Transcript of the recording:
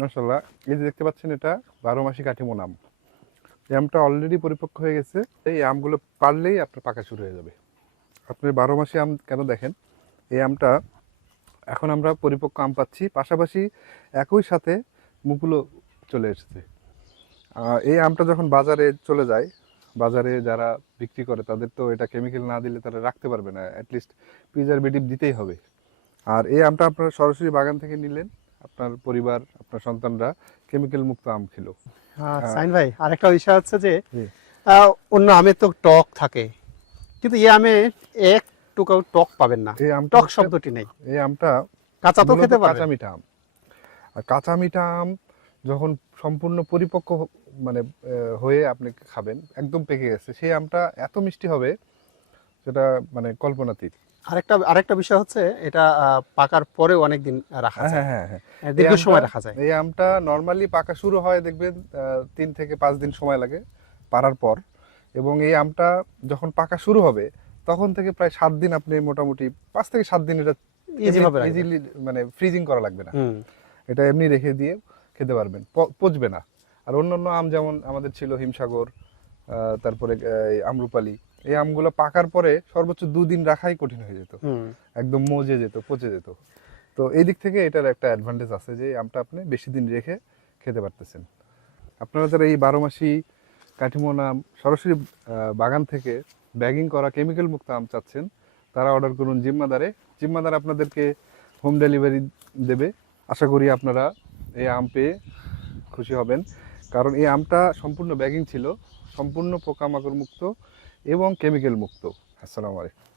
মাসাল্লাহ এই যে দেখতে পাচ্ছেন এটা, বারো মাসি কাঠিমন আম এই আমটা অলরেডি পরিপক্ক হয়ে গেছে। এই আমগুলো পারলেই আপনার পাকা শুরু হয়ে যাবে। আপনি বারো মাসি আম কেন দেখেন? এই আমটা এখন আমরা পরিপক্ক আম পাচ্ছি। পাশাপাশি একই সাথে মুকুলো চলে এসেছে। এই আমটা যখন বাজারে চলে যায়, বাজারে যারা বিক্রি করে, তাদের তো এটা কেমিক্যাল না দিলে তারা রাখতে পারবে না। অ্যাটলিস্ট প্রিজারভেটিভ দিতেই হবে। আর এই আমটা আপনারা সরাসরি বাগান থেকে নিলেন। আপনার পরিবার আপনার সন্তানরা কেমিক্যাল মুক্ত আম খেলো। আর সাইন ভাই আরেকটা বিষয় হচ্ছে যে অন্য আমের তো টক থাকে কিন্তু এই আমে এক টুকাও টক পাবেন না। এই আম টক শব্দটি নেই। এই আমটা কাঁচা তো খেতে কাঁচা পারবেন মিঠা আম। আর কাঁচা মিঠা আম যখন সম্পূর্ণ পরিপক্ক মানে হয়ে আপনি খাবেন একদম পেকে গেছে সেই আমটা এত মিষ্টি হবে যেটা মানে কল্পনাতীত। আরেকটা আরেকটা বিষয় হচ্ছে এটা পাকার পরেও অনেক দিন রাখা হ্যাঁ যায়। হ্যাঁ হ্যাঁ হ্যাঁ, দীর্ঘ সময় রাখা যায়। এই আমটা নর্মালি পাকা শুরু হয় দেখবেন তিন থেকে পাঁচ দিন সময় লাগে পারার পর। এবং এই আমটা যখন পাকা শুরু হবে তখন থেকে প্রায় সাত দিন আপনি মোটামুটি পাঁচ থেকে সাত দিন এটা ইজি ভাবে রাখবেন। ইজিলি মানে ফ্রিজিং করা লাগবে না। এটা এমনি রেখে দিয়ে খেতে পারবেন। পচবে না। আর অন্যান্য আম যেমন আমাদের ছিল হিমসাগর আহ, তারপরে আমরুপালি এই আমগুলো পাকার পরে সর্বোচ্চ দুদিন রাখাই কঠিন হয়ে যেত। একদম মজে যেত পচে যেত। তো এই দিক থেকে এটার একটা অ্যাডভান্টেজ আছে যে আমটা আপনি বেশি দিন রেখে খেতে পারতেছেন। আপনারা যারা এই বারো মাসি কাঠিমোনা সরাসরি বাগান থেকে ব্যাগিং করা কেমিক্যাল মুক্ত আম চাচ্ছেন তারা অর্ডার করুন জিম্মাদারে। জিম্মাদার আপনাদেরকে হোম ডেলিভারি দেবে। আশা করি আপনারা এই আম পেয়ে খুশি হবেন। কারণ এই আমটা সম্পূর্ণ ব্যাগিং ছিল সম্পূর্ণ পোকামাকড় মুক্ত। এবং কেমিক্যাল মুক্ত। আসসালামু আলাইকুম।